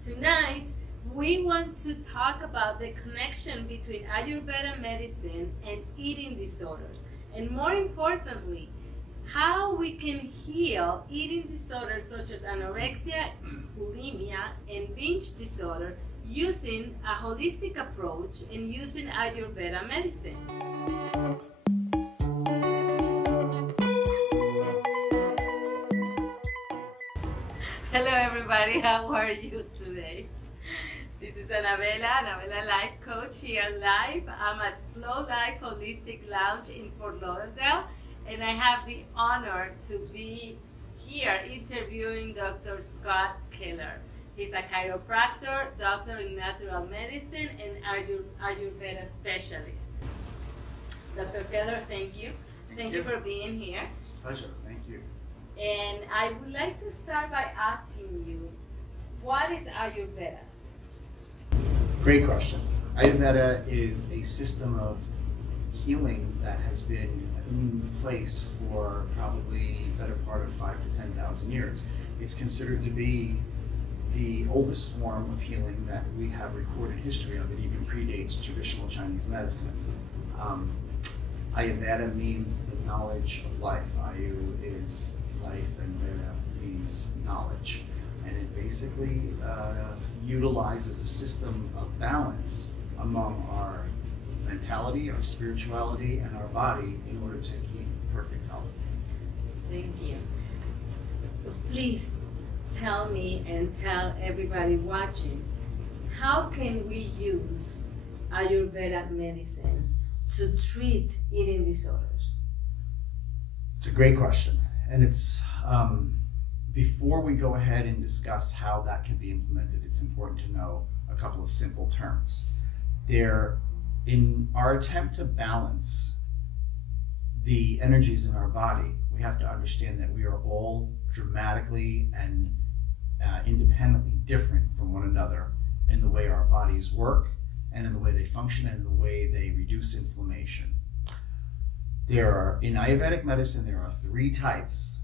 Tonight, we want to talk about the connection between Ayurveda medicine and eating disorders, and more importantly, how we can heal eating disorders such as anorexia, bulimia, and binge disorder using a holistic approach and using Ayurveda medicine. Hello everybody, how are you today? This is Anabella Life Coach here live. I'm at Flow Life Holistic Lounge in Fort Lauderdale, and I have the honor to be here interviewing Dr. Scott Keller. He's a chiropractor, doctor in natural medicine, and Ayurveda specialist. Dr. Keller, thank you. Thank you for being here. It's a pleasure. Thank you. And I would like to start by asking you, what is Ayurveda? Great question. Ayurveda is a system of healing that has been in place for probably the better part of 5,000 to 10,000 years. It's considered to be the oldest form of healing that we have recorded history of. It even predates traditional Chinese medicine. Ayurveda means the knowledge of life. Ayu is life and Veda means knowledge. And it basically utilizes a system of balance among our mentality, our spirituality, and our body in order to keep perfect health. Thank you. So please tell me and tell everybody watching, how can we use Ayurveda medicine to treat eating disorders? It's a great question. And it's, before we go ahead and discuss how that can be implemented, it's important to know a couple of simple terms. In our attempt to balance the energies in our body, we have to understand that we are all dramatically and independently different from one another in the way our bodies work and in the way they function and in the way they reduce inflammation. In Ayurvedic medicine, there are 3 types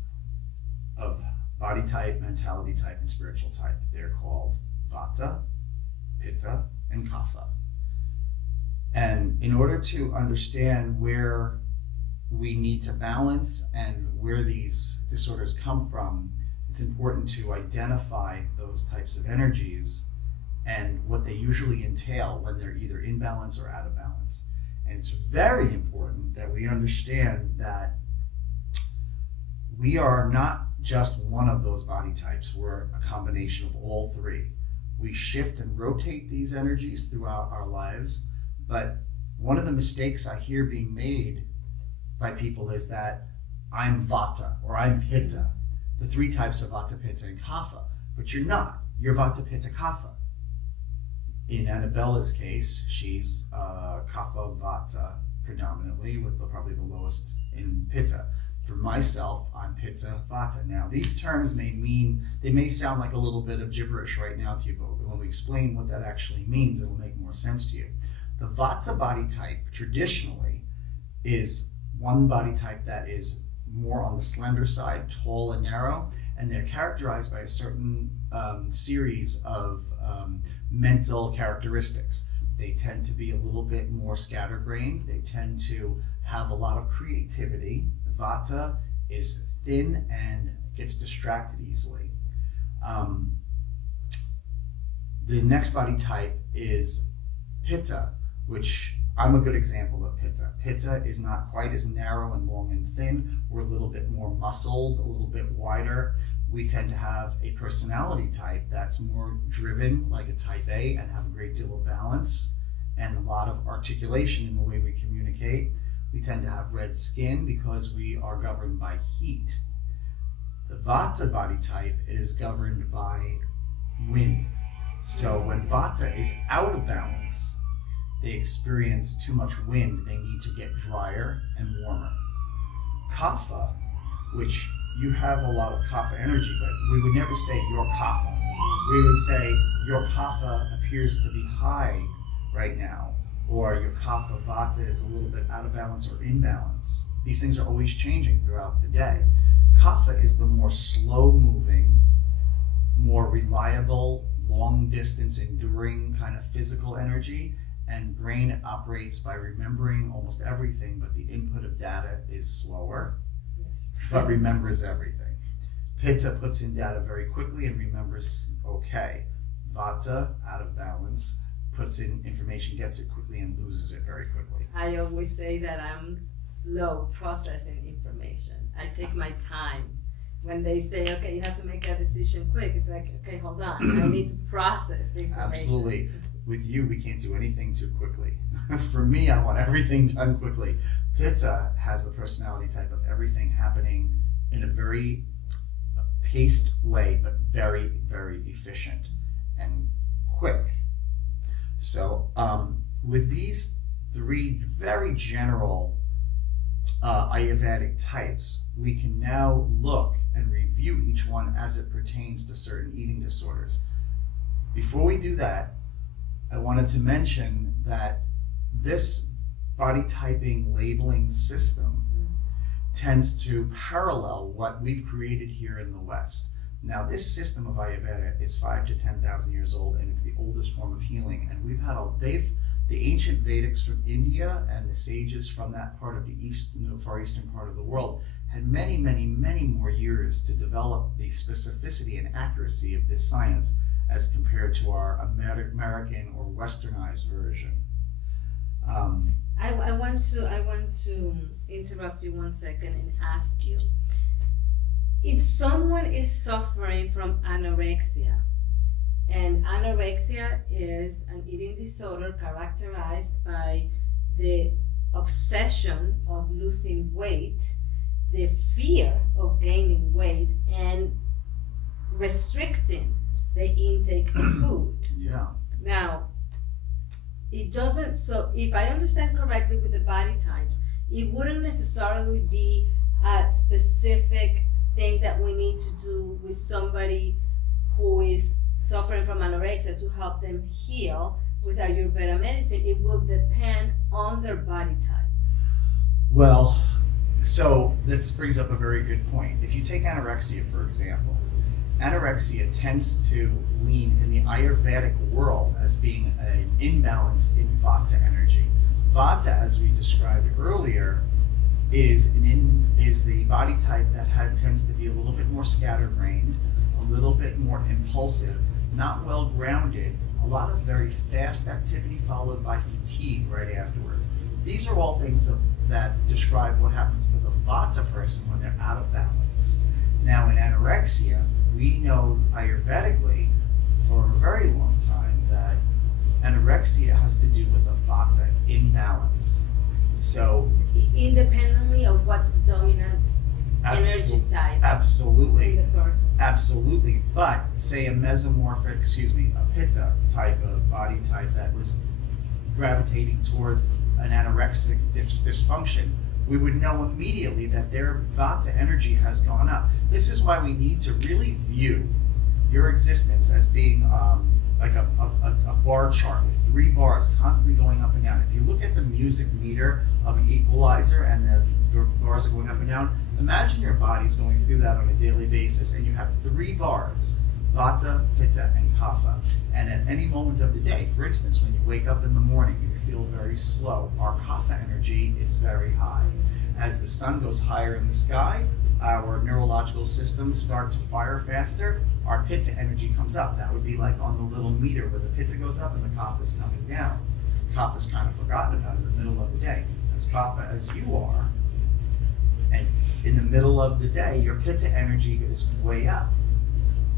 of body type, mentality type, and spiritual type. They're called Vata, Pitta, and Kapha. And in order to understand where we need to balance and where these disorders come from, it's important to identify those types of energies and what they usually entail when they're either in balance or out of balance. And it's very important that we understand that we are not just one of those body types. We're a combination of all 3. We shift and rotate these energies throughout our lives, but one of the mistakes I hear being made by people is that I'm Vata or I'm Pitta. The 3 types are Vata, Pitta, and Kapha, but you're not. You're Vata, Pitta, Kapha. In Annabella's case, she's Kapha Vata predominantly, with probably the lowest in Pitta. For myself, I'm Pitta Vata. Now, these terms may sound like a little bit of gibberish right now to you, but when we explain what that actually means, it will make more sense to you. The Vata body type traditionally is one body type that is more on the slender side, tall and narrow, and they're characterized by a certain series of mental characteristics. They tend to be a little bit more scatterbrained. They tend to have a lot of creativity. The Vata is thin and gets distracted easily. The next body type is Pitta, which I'm a good example of Pitta. Pitta is not quite as narrow and long and thin. We're a little bit more muscled, a little bit wider. We tend to have a personality type that's more driven, like a type A, and have a great deal of balance and a lot of articulation in the way we communicate. We tend to have red skin because we are governed by heat. The Vata body type is governed by wind. So when Vata is out of balance, they experience too much wind. They need to get drier and warmer. Kapha, which you have a lot of Kapha energy, but we would never say your Kapha. We would say your Kapha appears to be high right now, or your Kapha Vata is a little bit out of balance or in balance. These things are always changing throughout the day. Kapha is the more slow moving, more reliable, long distance, enduring kind of physical energy, and brain operates by remembering almost everything, but the input of data is slower, but remembers everything. Pitta puts in data very quickly and remembers okay. Vata, out of balance, puts in information, gets it quickly, and loses it very quickly. I always say that I'm slow processing information. I take my time. When they say, okay, you have to make a decision quick, it's like, okay, hold on. I need to process the information. Absolutely. With you, we can't do anything too quickly. For me, I want everything done quickly. Pitta has the personality type of everything happening in a very paced way, but very, very efficient and quick. So with these three very general Ayurvedic types, we can now look and review each one as it pertains to certain eating disorders. Before we do that, I wanted to mention that this body typing labeling system tends to parallel what we've created here in the West. Now, this system of Ayurveda is 5,000 to 10,000 years old, and it's the oldest form of healing. And we've had the ancient Vedics from India and the sages from that part of the far eastern part of the world had many, many, many more years to develop the specificity and accuracy of this science as compared to our American or Westernized version. I want to interrupt you 1 second and ask you, if someone is suffering from anorexia, and anorexia is an eating disorder characterized by the obsession of losing weight, the fear of gaining weight, and restricting the intake of food. Yeah. Now, it doesn't, so if I understand correctly with the body types, it wouldn't necessarily be a specific thing that we need to do with somebody who is suffering from anorexia to help them heal with Ayurveda medicine. It will depend on their body type. Well, so this brings up a very good point. If you take anorexia, for example, anorexia tends to lean in the Ayurvedic world as being an imbalance in Vata energy. Vata, as we described earlier, is the body type that tends to be a little bit more scatterbrained, a little bit more impulsive, not well grounded, a lot of very fast activity followed by fatigue right afterwards. These are all things that describe what happens to the Vata person when they're out of balance. Now in anorexia, we know Ayurvedically for a very long time that anorexia has to do with a Vata imbalance. So independently of what's the dominant energy type. Absolutely. In the person. Absolutely. But say a Pitta type of body type that was gravitating towards an anorexic dysfunction, we would know immediately that their Vata energy has gone up. This is why we need to really view your existence as being like a bar chart with 3 bars constantly going up and down. If you look at the music meter of an equalizer and the bars are going up and down, imagine your body's going through that on a daily basis and you have 3 bars, Vata, Pitta, and Kapha. And at any moment of the day, for instance, when you wake up in the morning and you feel very slow, our Kapha energy is very high. As the sun goes higher in the sky, our neurological systems start to fire faster, our Pitta energy comes up. That would be like on the little meter where the Pitta goes up and the Kapha is coming down. Kapha is kind of forgotten about in the middle of the day. As Kapha as you are, and in the middle of the day, your Pitta energy is way up.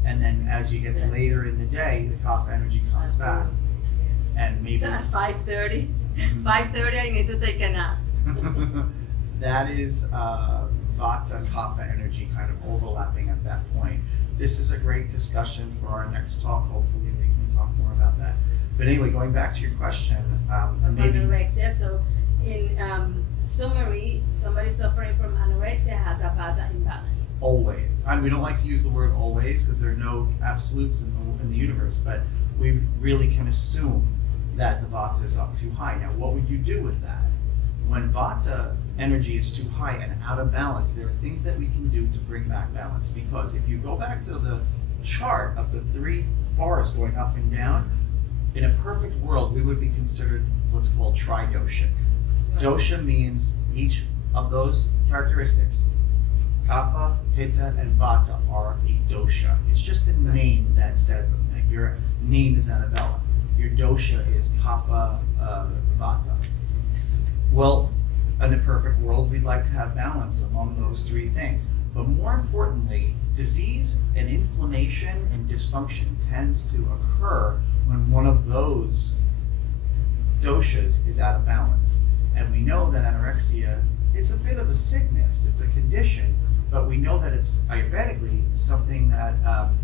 And then as you get to later in the day, the Kapha energy comes back. And maybe so at 5:30, 5:30 I need to take a nap. That is Vata Kapha energy kind of overlapping at that point. This is a great discussion for our next talk. Hopefully we can talk more about that. But anyway, going back to your question, anorexia. So in summary, somebody suffering from anorexia has a Vata imbalance. Always. We don't like to use the word always because there are no absolutes in the universe, but we really can assume that the Vata is up too high. Now, what would you do with that? When Vata energy is too high and out of balance, there are things that we can do to bring back balance. Because if you go back to the chart of the 3 bars going up and down. In a perfect world, we would be considered what's called tridoshic. Dosha means each of those characteristics. Kapha, Pitta, and Vata are a dosha. It's just a name that says them. Like your name is Annabella. Your dosha is Kapha, Vata. Well, in a perfect world, we'd like to have balance among those three things. But more importantly, disease and inflammation and dysfunction tends to occur when one of those doshas is out of balance. And we know that anorexia is a bit of a sickness, it's a condition, but we know that it's Ayurvedically something that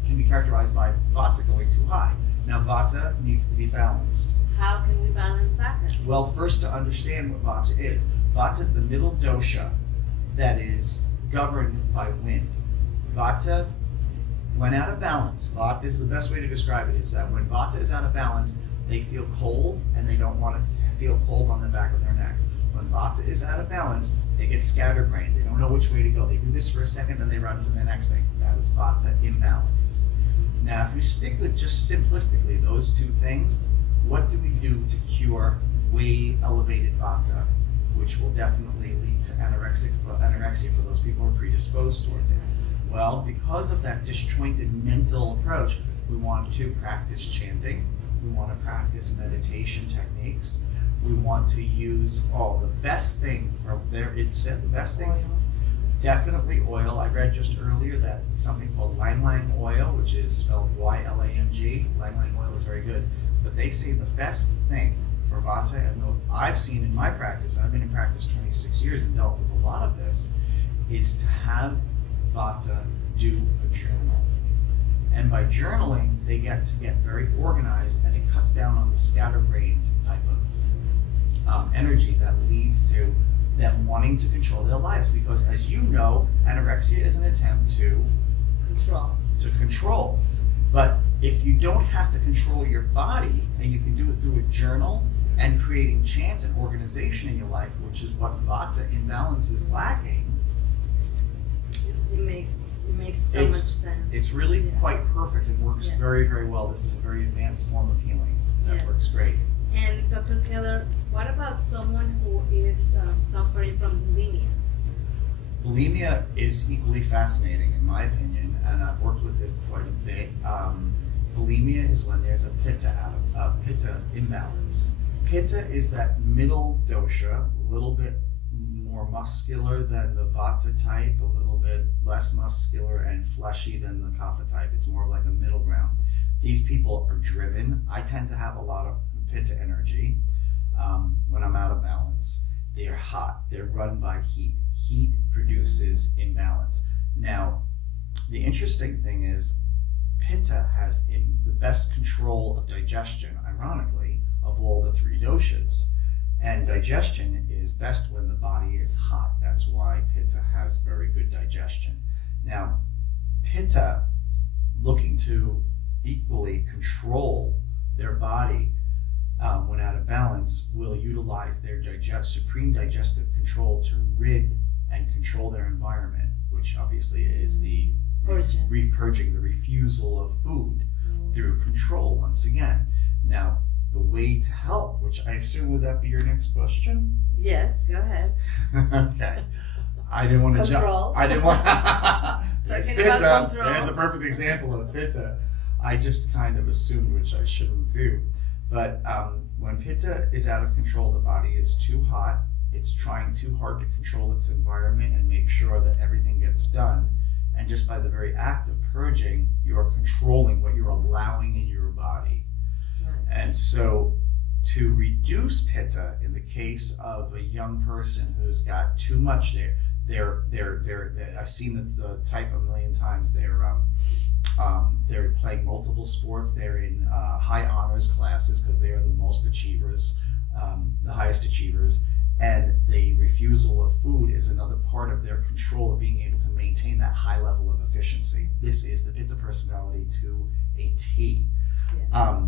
can be characterized by Vata going too high. Now Vata needs to be balanced. How can we balance Vata? Well, first to understand what Vata is. Vata is the middle dosha that is governed by wind. Vata, when out of balance, Vata is the best way to describe it, is that when Vata is out of balance, they feel cold and they don't want to feel cold on the back of their neck. When Vata is out of balance, they get scatterbrained. They don't know which way to go. They do this for a second, then they run to the next thing. That is Vata imbalance. Now, if you stick with just simplistically those two things, what do we do to cure way elevated Vata, which will definitely lead to anorexia for those people who are predisposed towards it? Well, because of that disjointed mental approach, we want to practice chanting. We want to practice meditation techniques. We want to use the best thing from there. It said the best thing. Oil. Definitely oil. I read just earlier that something called Lang Lang oil, which is spelled Y-L-A-N-G. Lang Lang oil is very good. But they say the best thing for Vata, and I've seen in my practice, I've been in practice 26 years and dealt with a lot of this, is to have Vata do a journal. And by journaling, they get to get very organized, and it cuts down on the scatterbrained type of energy that leads to them wanting to control their lives. Because as you know, anorexia is an attempt to control. But if you don't have to control your body, and you can do it through a journal and creating chance and organization in your life, which is what Vata imbalance is lacking, it makes so much sense. It's really quite perfect and works very, very well. This is a very advanced form of healing that works great. And Dr. Keller, what about someone who is suffering from bulimia? Bulimia is equally fascinating in my opinion, and I've worked with it quite a bit. Bulimia is when there's a pitta imbalance. Pitta is that middle dosha, a little bit more muscular than the Vata type, a little bit less muscular and fleshy than the Kapha type. It's more like a middle ground. These people are driven. I tend to have a lot of Pitta energy when I'm out of balance. They are hot. They're run by heat. Heat produces imbalance. Now, the interesting thing is Pitta has the best control of digestion, ironically, of all the three doshas. And digestion is best when the body is hot. That's why Pitta has very good digestion. Now, Pitta, looking to equally control their body when out of balance, will utilize their supreme digestive control to rid and control their environment, which obviously is the purging, the refusal of food through control once again. Now, the way to help, which I assume would that be your next question? Yes, go ahead. Okay. I didn't want to jump. I didn't want There's Pitta. There's a perfect example of Pitta. I just kind of assumed, which I shouldn't do. But when Pitta is out of control, the body is too hot. It's trying too hard to control its environment and make sure that everything gets done. And just by the very act of purging, you're controlling what you're allowing in your body. Right. And so to reduce Pitta, in the case of a young person who's got too much I've seen the type a million times. They're playing multiple sports. They're in high honors classes because they are the most achievers, the highest achievers. And the refusal of food is another part of their control of being able to maintain that high level of efficiency. This is the Pitta personality to a T. Yeah.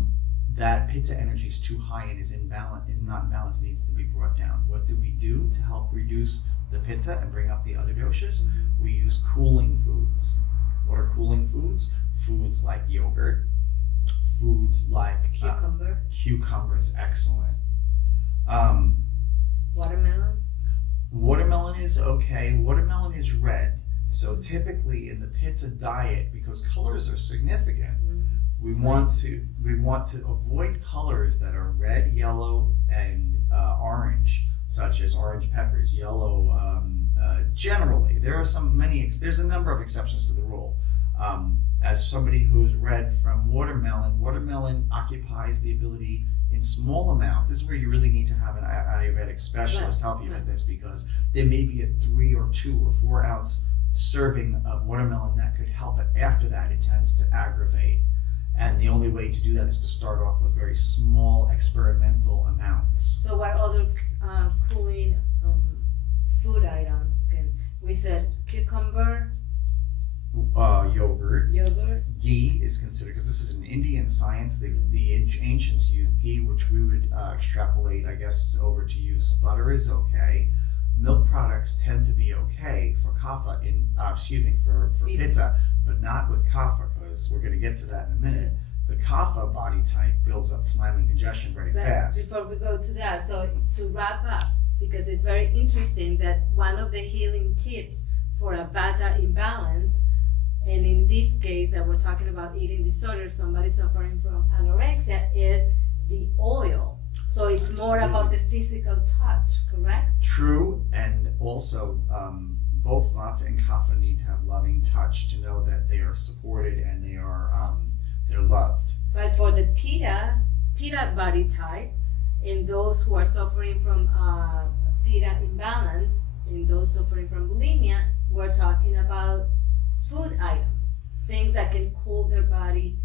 That Pitta energy is too high and is not in balance, needs to be brought down. What do we do to help reduce the Pitta and bring up the other doshas? We use cooling foods. What are cooling foods? Foods like yogurt, Foods like cucumber is excellent. Watermelon? Watermelon is okay. Watermelon is red. So typically in the Pitta diet, because colors are significant, we want to avoid colors that are red, yellow, and orange, such as orange peppers, yellow. Generally, there's a number of exceptions to the rule. As somebody who's read from watermelon occupies the ability in small amounts. This is where you really need to have an Ayurvedic specialist help you with this, because there may be a 3 or 2 or 4 ounce serving of watermelon that could help it. After that, it tends to aggravate. And the only way to do that is to start off with very small experimental amounts. So what other cooling food items we said cucumber? Yogurt. Ghee is considered, because this is an Indian science, the ancients used ghee, which we would extrapolate, I guess, over to use. Butter is okay. Milk products tend to be okay for kapha, for pitta, but not with kapha, because we're going to get to that in a minute. The kapha body type builds up phlegm and congestion very fast. Before we go to that, so to wrap up, because it's very interesting that one of the healing tips for a vata imbalance, and in this case that we're talking about eating disorder, somebody suffering from anorexia, is the oil. So it's more about the physical touch, correct? True, and also both vata and kapha need to have loving touch to know that they are supported and they're loved. But for the pitta body type, in those who are suffering from pitta imbalance, in those suffering from bulimia, we're talking about food items, things that can cool their body.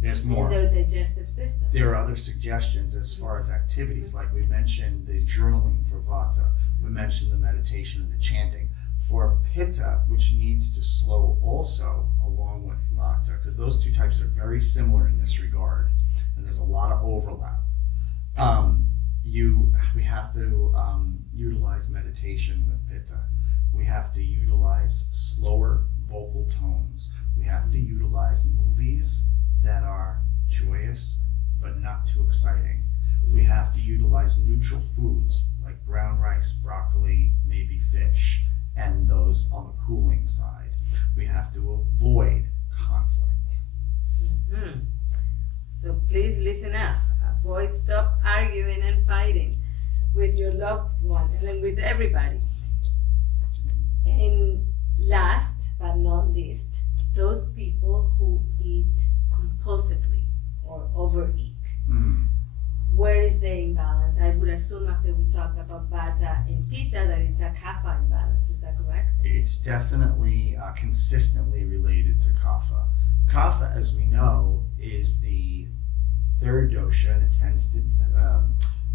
There's more. In their digestive system. There are other suggestions as far as activities, like we mentioned the journaling for vata, we mentioned the meditation and the chanting. For pitta, which needs to slow also along with vata, because those two types are very similar in this regard, and there's a lot of overlap. We have to utilize meditation with pitta. We have to utilize slower vocal tones. We have to utilize movies that are joyous but not too exciting. We have to utilize neutral foods like brown rice, broccoli, maybe fish, and those on the cooling side. We have to avoid conflict. So please listen up. Avoid, stop arguing and fighting with your loved one and then with everybody. And last but not least, those people who eat compulsively or overeat. Where is the imbalance? I would assume after we talked about vata and pitta that it's a kapha imbalance. Is that correct? It's definitely consistently related to kapha. Kapha, as we know, is the third dosha, and it tends to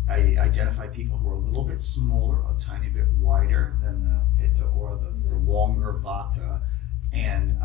identify people who are a little bit smaller, a tiny bit wider than the pitta or the longer vata, and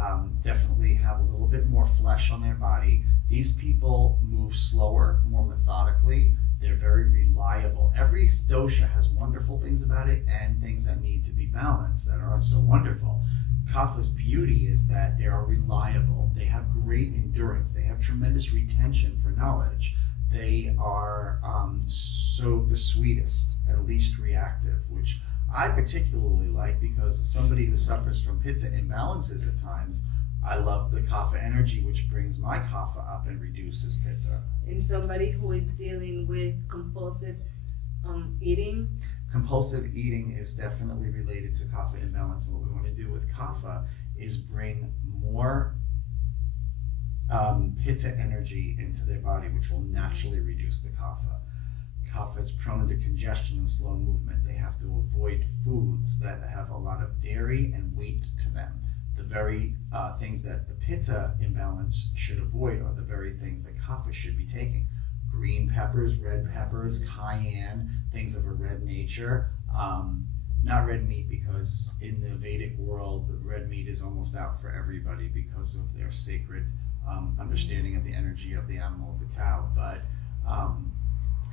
definitely have a little bit more flesh on their body. These people move slower, more methodically. They're very reliable. Every dosha has wonderful things about it and things that need to be balanced that aren't so wonderful. Kapha's beauty is that they are reliable. They have great endurance. They have tremendous retention for knowledge. They are so the sweetest and least reactive, which I particularly like, because as somebody who suffers from pitta imbalances at times, I love the kapha energy, which brings my kapha up and reduces pitta. And somebody who is dealing with compulsive eating? Compulsive eating is definitely related to kapha imbalance, and what we want to do with kapha is bring more pitta energy into their body, which will naturally reduce the kapha. Kapha is prone to congestion and slow movement. They have to avoid foods that have a lot of dairy and weight to them. The very things that the pitta imbalance should avoid are the very things that kapha should be taking. Green peppers, red peppers, cayenne, things of a red nature. Not red meat, because in the Vedic world, the red meat is almost out for everybody because of their sacred understanding of the energy of the animal, of the cow. But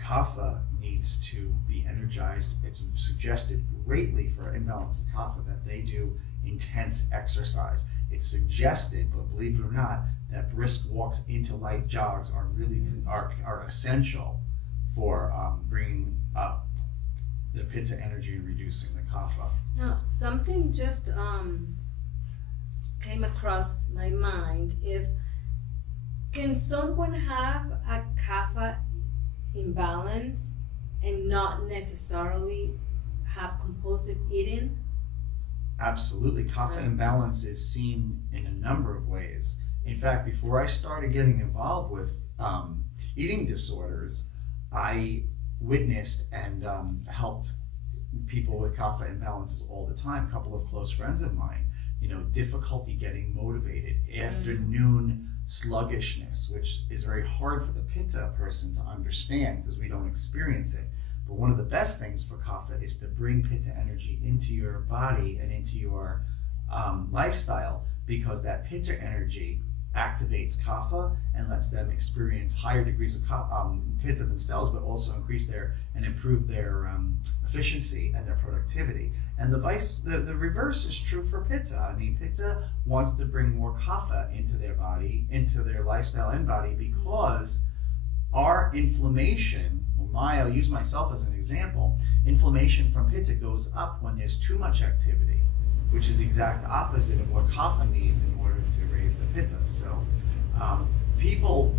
kapha needs to be energized. It's suggested greatly for imbalance of kapha that they do intense exercise. It's suggested, but believe it or not, that brisk walks into light jogs are really are essential for bringing up the pitta energy and reducing the kapha. Now, something just came across my mind. Can someone have a kapha imbalance and not necessarily have compulsive eating? Absolutely. Kapha imbalance is seen in a number of ways. In fact, before I started getting involved with eating disorders, I witnessed and helped people with kapha imbalances all the time. A couple of close friends of mine, difficulty getting motivated, afternoon sluggishness, which is very hard for the pitta person to understand because we don't experience it. But one of the best things for kapha is to bring pitta energy into your body and into your lifestyle, because that pitta energy activates kapha and lets them experience higher degrees of pitta themselves, but also increase and improve their efficiency and their productivity. And the reverse is true for pitta. I mean, pitta wants to bring more kapha into their body, into their lifestyle and body, because our inflammation, I'll use myself as an example, inflammation from pitta goes up when there's too much activity, which is the exact opposite of what kapha needs in order to raise the pitta. So people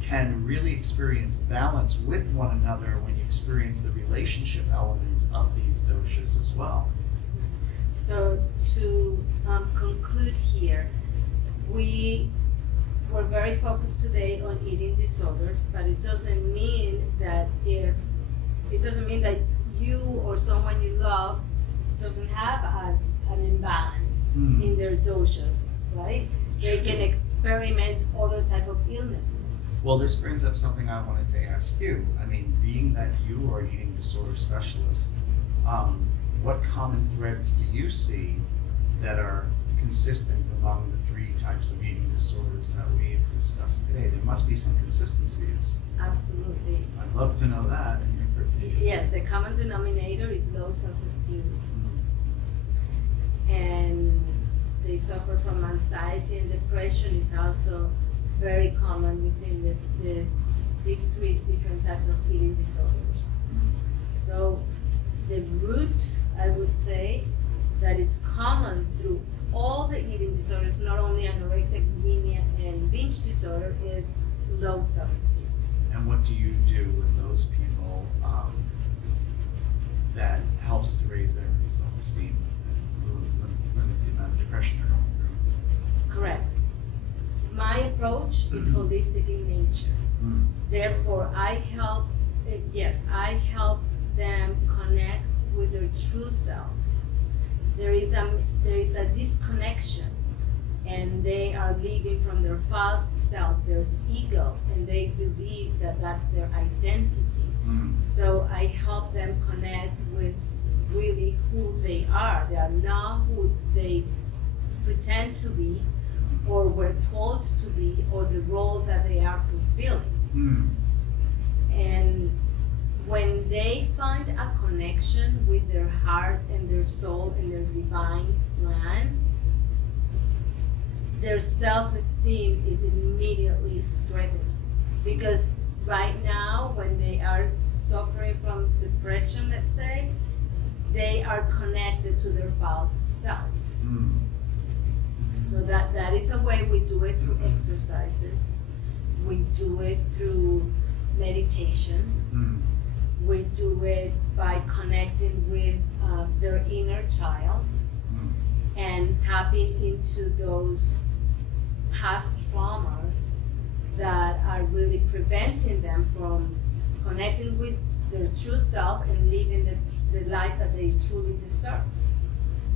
can really experience balance with one another when you experience the relationship element of these doshas as well. So to conclude here, we were very focused today on eating disorders, but it doesn't mean that you or someone you love doesn't have an imbalance in their doshas, right? They can experiment other type of illnesses. Well, this brings up something I wanted to ask you. I mean, being that you are an eating disorder specialist, what common threads do you see that are consistent among the three types of eating disorders that we've discussed today? There must be some consistencies. Absolutely. I'd love to know that. Yes, the common denominator is low self-esteem. And they suffer from anxiety and depression. It's also very common within these three different types of eating disorders. So the root, I would say, that it's common through all the eating disorders, not only anorexia, bulimia, and binge disorder, is low self-esteem. And what do you do with those people that helps to raise their self-esteem and limit the amount of depression they're going through? Correct. My approach is holistic in nature. Therefore, I help them connect with their true self. There is a disconnection, and they are living from their false self, their ego, and they believe that that's their identity. So I help them connect with really who they are. They are not who they pretend to be, or were told to be, or the role that they are fulfilling. And when they find a connection with their heart and their soul and their divine plan, their self-esteem is immediately strengthened. Because right now, when they are suffering from depression, let's say, they are connected to their false self. So that is a way. We do it through exercises. We do it through meditation. We do it by connecting with their inner child and tapping into those past traumas that are really preventing them from connecting with their true self and living the life that they truly deserve.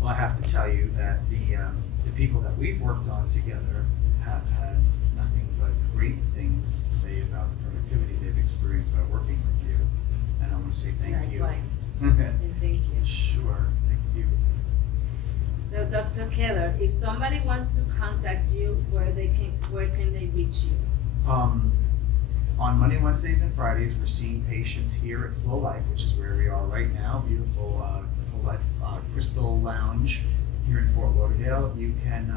Well, I have to tell you that the people that we've worked on together have had nothing but great things to say about the productivity they've experienced by working with you. And I want to say thank you. Likewise. And thank you. Sure, thank you. So, Dr. Keller, if somebody wants to contact you, where can they reach you? On Monday, Wednesdays, and Fridays, we're seeing patients here at Flow Life, which is where we are right now. Beautiful Flow Life Crystal Lounge here in Fort Lauderdale. You can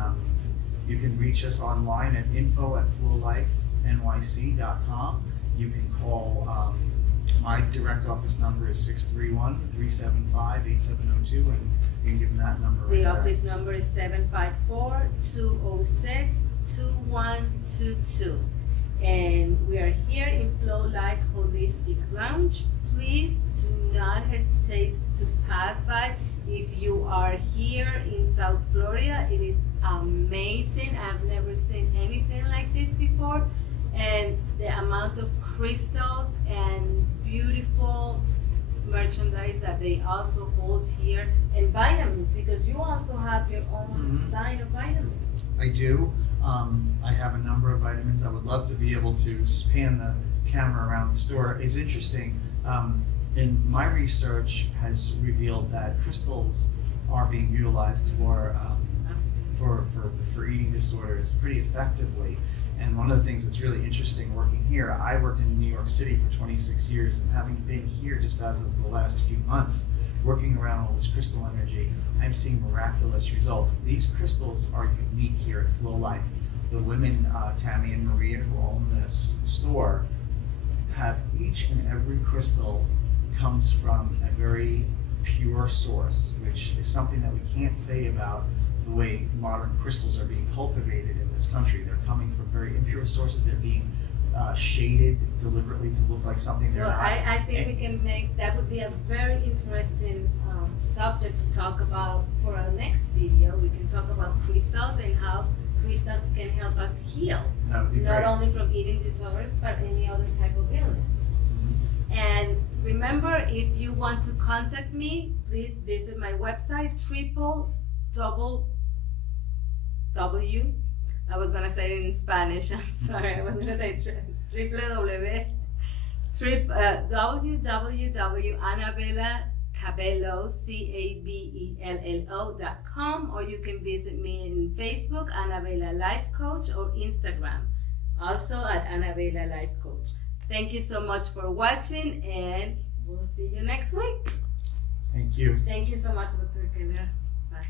You can reach us online at info@flowlifenyc.com. You can call, my direct office number is 631-375-8702, and you can give them that number right The there. office number is 754-206-2122. And we are here in Flow Life Holistic Lounge. Please do not hesitate to pass by. If you are here in South Florida, it is amazing. I've never seen anything like this before. And the amount of crystals and beautiful merchandise that they also hold here, and vitamins, because you also have your own line of vitamins. I do. I have a number of vitamins. I would love to be able to pan the camera around the store. It's interesting. And my research has revealed that crystals are being utilized for eating disorders pretty effectively. And one of the things that's really interesting working here, I worked in New York City for 26 years, and having been here just as of the last few months, working around all this crystal energy, I'm seeing miraculous results. These crystals are unique here at Flow Life. The women, Tammy and Maria, who own this store, have each and every crystal comes from a very pure source, which is something that we can't say about the way modern crystals are being cultivated in this country. They're coming from very impure sources. They're being shaded deliberately to look like something they're not. I think we can make that would be a very interesting subject to talk about for our next video. We can talk about crystals and how crystals can help us heal, That would be not great. only from eating disorders, but any other type of illness. And remember, if you want to contact me, please visit my website, www. I was gonna say it in Spanish. I'm sorry. I was gonna say www.annabellacabello.com, or you can visit me in Facebook, Annabella Life Coach, or Instagram, also at Annabella Life Coach. Thank you so much for watching, and we'll see you next week. Thank you. Thank you so much, Dr. Keller. Bye.